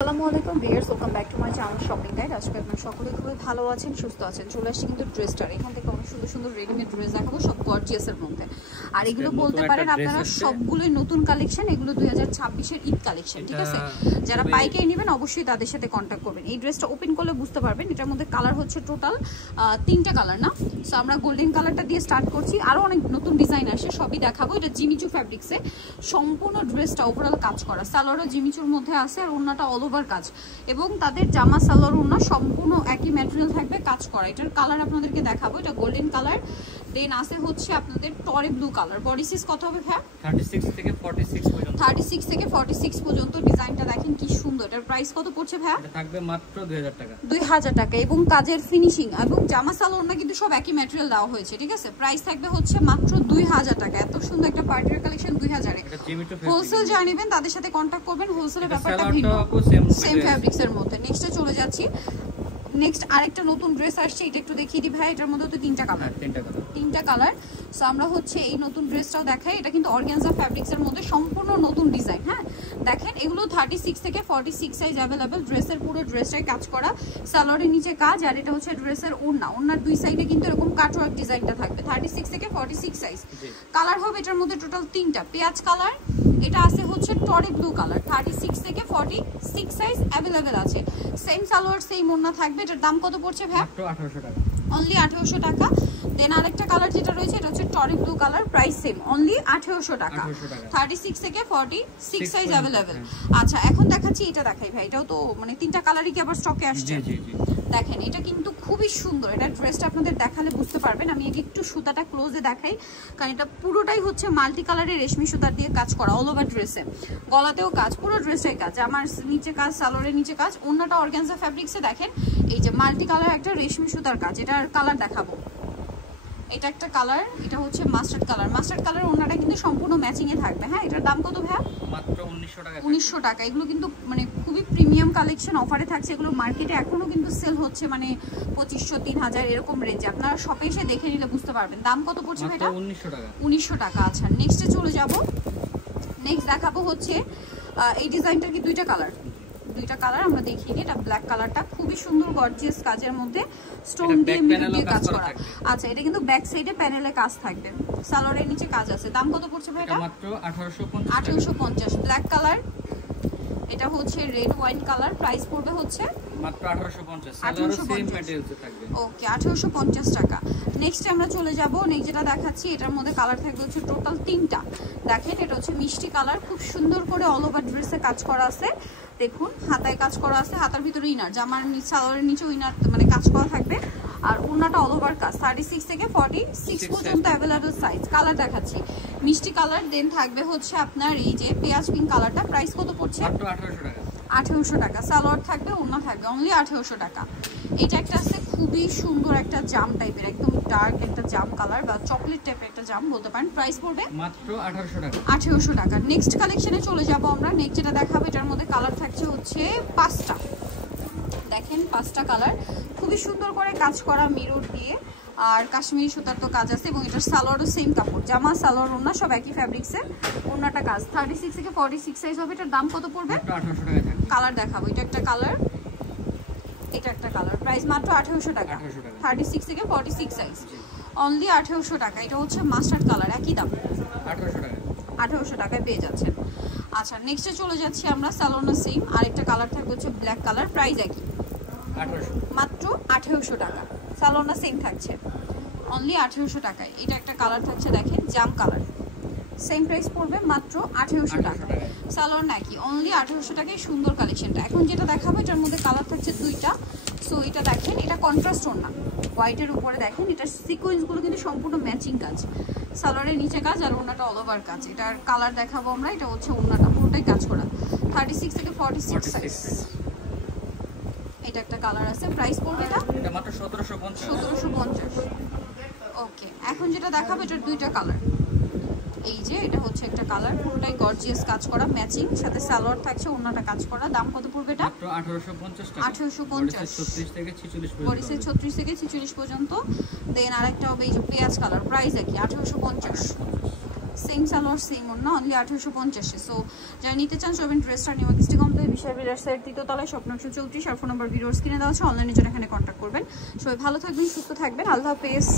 আসসালামু আলাইকুম viewers, welcome back to my channel shopping guide. আজকে আপনারা সকলে খুবই ভালো আছেন, সুস্থ আছেন। চলে আসছি কিন্তু ড্রেসটার এখান থেকে অনেক সুন্দর সুন্দর রেডিমেড ড্রেস দেখাবো, সব গর্জিয়াসের মধ্যে। আর এগুলো বলতে পারেন আপনারা সবগুলোই নতুন কালেকশন, এগুলো 2026 এর ঈদ কালেকশন, ঠিক আছে? যারা পাইকারি নেবেন অবশ্যই তাদের সাথে কন্ট্যাক্ট করবেন। এই ড্রেসটা ওপেন করলে বুঝতে পারবেন এটার মধ্যে কালার হচ্ছে টোটাল 3টা কালার না। সো আমরা গোল্ডেন কালারটা দিয়ে স্টার্ট করছি, আরও অনেক নতুন ডিজাইন আসে, সবই দেখাবো। এটা জিমিচু ফ্যাব্রিক্সে সম্পূর্ণ ড্রেসটা ওভারঅল কাজ করা, সালোয়ারও জিমিচুর মধ্যে আছে আর ওড়নাটা অল ওভার কাজ, এবং তাদের জামা সালোয়ার ওড়না সম্পূর্ণ একই ম্যাটেরিয়াল থাকবে, কাজ করা। এটার কালার আপনাদেরকে দেখাবো, এটা গোল্ডেন কালার, দেন আছে হচ্ছে আপনাদের টরে ব্লু কালার। বডি সাইজ কত হবে ভাই? 36 থেকে 46 পর্যন্ত। 36 থেকে 46 পর্যন্ত। ডিজাইনটা দেখেন কি সুন্দর। এটার প্রাইস কত পড়ছে ভাই? এটা থাকবে মাত্র 2000 টাকা। 2000 টাকা, এবং কাজের ফিনিশিং এবং জামা সালোয়ার ওড়না কিন্তু সব একই ম্যাটেরিয়াল দেওয়া হয়েছে, ঠিক আছে? প্রাইস থাকবে হচ্ছে মাত্র 2000 টাকা। এত সুন্দর একটা পার্টির কালেকশন 2000 এ। হোলসেল যারা নেবেন তাদের সাথে কন্ট্যাক্ট করবেন, হোলসেলের ব্যাপারটা ভিন্ন, সেম ফ্যাব্রিক্স এর মধ্যে। নেক্সটে চলে যাচ্ছি। নেক্সট আরেকটা নতুন ড্রেস আসছে, এটা একটু দেখিয়ে দিই ভাই। এটার মধ্যে তো 3টা কালার, 3টা কালার। সো আমরা হচ্ছে এই নতুন ড্রেসটাও দেখাই। এটা কিন্তু অর্গানজা ফ্যাব্রিক্স এর মধ্যে সম্পূর্ণ নতুন ডিজাইন। হ্যাঁ দেখেন, এগুলো 36 থেকে 46 সাইজ অ্যাভেলেবেল। ড্রেসের পুরো ড্রেসটাই কাজ করা, সালোয়ারের নিচে কাজ, আর এটা হচ্ছে ড্রেসের ওড়না। ওড়নার দুই সাইডে কিন্তু এরকম কাটওয়ার্ক ডিজাইনটা থাকবে। 36 থেকে 46 সাইজ। কালার হবে এটার মধ্যে টোটাল 3টা। পেঁয়াজ কালার, এটা আছে হচ্ছে টরে ব্লু কালার। 36 থেকে 46 সাইজ অ্যাভেলেবেল আছে। সেম সালোয়ার সেম ওড়না থাকবে। এটার দাম কত পড়ছে ভাই? মাত্র 1800 টাকা, অনলি 1800 টাকা। দেন আরেকটা কালার যেটা রয়েছে এটা হচ্ছে টরি blue colour, price same, only 1800 টাকা। 36 থেকে 46 সাইজ अवेलेबल। আচ্ছা এখন দেখাচ্ছি, এটা দেখাই ভাই। এটাও তো মানে 3টা কালারই কি আবার স্টকে আসছে? জি জি জি। দেখেন এটা কিন্তু খুবই সুন্দর। এটা ড্রেসটা আপনাদের দেখালে বুঝতে পারবেন। আমি একটু সুতাটা ক্লোজে দেখাই, কারণ এটা পুরোটাই হচ্ছে মাল্টি কালারের রেশমি সুতার দিয়ে কাজ করা, অল ওভার ড্রেসে। গলাতেও কাজ, পুরো ড্রেসটাই কাজ। আমার নিচে কাজ, সালোয়ারের নিচে কাজ, ওড়নাটা অর্গানজা ফ্যাব্রিক্সে। দেখেন এই যে মাল্টি কালার একটা রেশমি সুতার কাজ। এটার কালার দেখাবো, এটা একটা কালার, এটা হচ্ছে মাস্টার্ড কালার। মাস্টার্ড কালার ওড়নাটা কিন্তু সম্পূর্ণ ম্যাচিং এ থাকবে। হ্যাঁ এটার দাম কত ভাই? মাত্র 1900 টাকা। 1900 টাকা। এগুলো কিন্তু মানে খুবই প্রিমিয়াম কালেকশন, অফারে থাকছে। এগুলো মার্কেটে এখনো কিন্তু সেল হচ্ছে মানে 2500 3000 এরকম রেঞ্জে। আপনারা শপে এসে দেখে নিলে বুঝতে পারবেন। দাম কত পড়ছে ভাই? এটা 1900 টাকা। 1900 টাকা। আচ্ছা নেক্সটে চলে যাব। নেক্সট দেখাবো হচ্ছে এই ডিজাইনটার কি 2টা কালার, 2টা কালার আমরা দেখিয়ে নিই। এটা ব্ল্যাক কালারটা খুবই সুন্দর গর্জিয়াস কাজের মধ্যে, স্টোন দিয়ে মিরর দিয়ে কাজ করা। আচ্ছা এটা কিন্তু ব্যাক সাইডে প্যানেলে কাজ থাকবে, সালোয়ারের নিচে কাজ আছে। দাম কত পড়ছে ভাই? এটা মাত্র 1850। 1850। ব্ল্যাক কালার, এটা হচ্ছে রেড ওয়াইন কালার। প্রাইস পড়বে হচ্ছে মাত্র 1850। সালোয়ারও সেম ম্যাটেরিয়ালসে থাকবে। ওকে 1850 টাকা। নেক্সট আমরা চলে যাব। নেক্সট যেটা দেখাচ্ছি এটার মধ্যে কালার থাকবে হচ্ছে টোটাল 3টা। দেখেন এটা হচ্ছে মিষ্টি কালার, খুব সুন্দর করে অল ওভার ড্রেসে কাজ করা আছে। দেখুন হাতায় কাজ করা আছে, হাতার ভিতরে ইনার, জামার সালোয়ারের নিচে ইনার মানে কাজ করা থাকবে। আর ওড়নাটা অল ওভার কাজ। 36 থেকে 46 পর্যন্ত অ্যাভেলেবল সাইজ। কালার দেখাচ্ছি মিষ্টি কালার। দেন থাকবে হচ্ছে আপনার এই যে পেঁয়াজ পিঙ্ক কালারটা। প্রাইস কত পড়ছে? মাত্র 1800 টাকা। 1800 টাকা। সালোয়ার থাকবে, ওড়না থাকবে, অনলি 1800 টাকা। এটা একটা আছে খুবই সুন্দর একটা জাম টাইপের, একদম ডার্ক একটা জাম কালার বা চকলেট টাইপের একটা জাম বলতে পারেন। প্রাইস পড়বে মাত্র 1800 টাকা। 1800 টাকা। নেক্সট কালেকশনে চলে যাব আমরা। নেক্সট যেটা দেখাবো এটার মধ্যে কালার থাকছে হচ্ছে 5টা। দেখেন 5টা কালার, খুবই সুন্দর করে কাজ করা মিরর দিয়ে, আর কাশ্মীরি সুতার তো কাজ আছে, এবং এটার সালোয়ারও সেম কাপড়, জামা সালোয়ার ওড়না সব একই ফ্যাব্রিক্সের। ওড়নাটা কাজ। 36 থেকে 46 সাইজ হবে। এটার দাম কত পড়বে? মাত্র 1800 টাকা থাকবে। কালার দেখাবো, এটা একটা কালার, এটা একটা কালার। প্রাইস মাত্র 1800 টাকা। 36 থেকে 46 সাইজ, অনলি 1800 টাকা। এটা হচ্ছে মাস্টার্ড কালার, একই দাম 1800 টাকা। 1800 টাকায় পেয়ে যাচ্ছেন। আচ্ছা নেক্সটে চলে যাচ্ছি আমরা। সালোনা সেম, আরেকটা কালার থাকবে হচ্ছে ব্ল্যাক কালার। প্রাইস একই, 1800, মাত্র 1800 টাকা। সালোনা সেম থাকছে, অনলি 1800 টাকায়। এটা একটা কালার থাকছে দেখেন জাম কালার, সেম প্রাইস পড়বে মাত্র 1800 টাকা। সালোয়ার নাকি অনলি 1800 টাকায়। সুন্দর কালেকশনটা। এখন যেটা দেখাবো এটার মধ্যে কালার থাকছে 2টা। সো এটা দেখেন, এটা কন্ট্রাস্ট ওড়না, হোয়াইটের উপরে দেখেন এটা সিকোয়েন্সগুলো কিন্তু সম্পূর্ণ ম্যাচিং কাজ, সালোয়ারের নিচে কাজ আর ওড়নাটা অল ওভার কাজ। এটার কালার দেখাবো আমরা। এটা হচ্ছে ওড়নাটা পুরোটাই কাজ করা। 36 থেকে 46 সাইজ। এটা একটা কালার আছে। প্রাইস পড়বে এটা মাত্র 1750। 1750। ওকে এখন যেটা দেখাবো এটার 2টা কালার। এই যে এটা হচ্ছে একটা কালার, পুরোটাই গর্জিয়াস কাজ করা, ম্যাচিং, সাথে সালোয়ার থাকছে, ওড়নাটা কাজ করা। দাম কত পড়বে এটা? মাত্র 1850 টাকা। 1850। 36 থেকে 46 পর্যন্ত। বডিসে 36 থেকে 46 পর্যন্ত। দেন আরেকটা হবে এই যে পেঁয়াজ কালার। প্রাইস একই 1850। সেম সালোয়ার সেম ওড়না, অনলি 1850। সো যারা নিতে চান সবেন ড্রেসটা নিউ কিস্টি কমপ্লেক্স বিশাল বিলাস সাইড 3য় তলায় শপ 934 আর ফোন নাম্বার ভিডিওস কিনে দেওয়া আছে, অনলাইনে জন্য এখানে কন্ট্যাক্ট করবেন। সবাই ভালো থাকবেন, সুস্থ থাকবেন, আল্লাহ হাফেজ।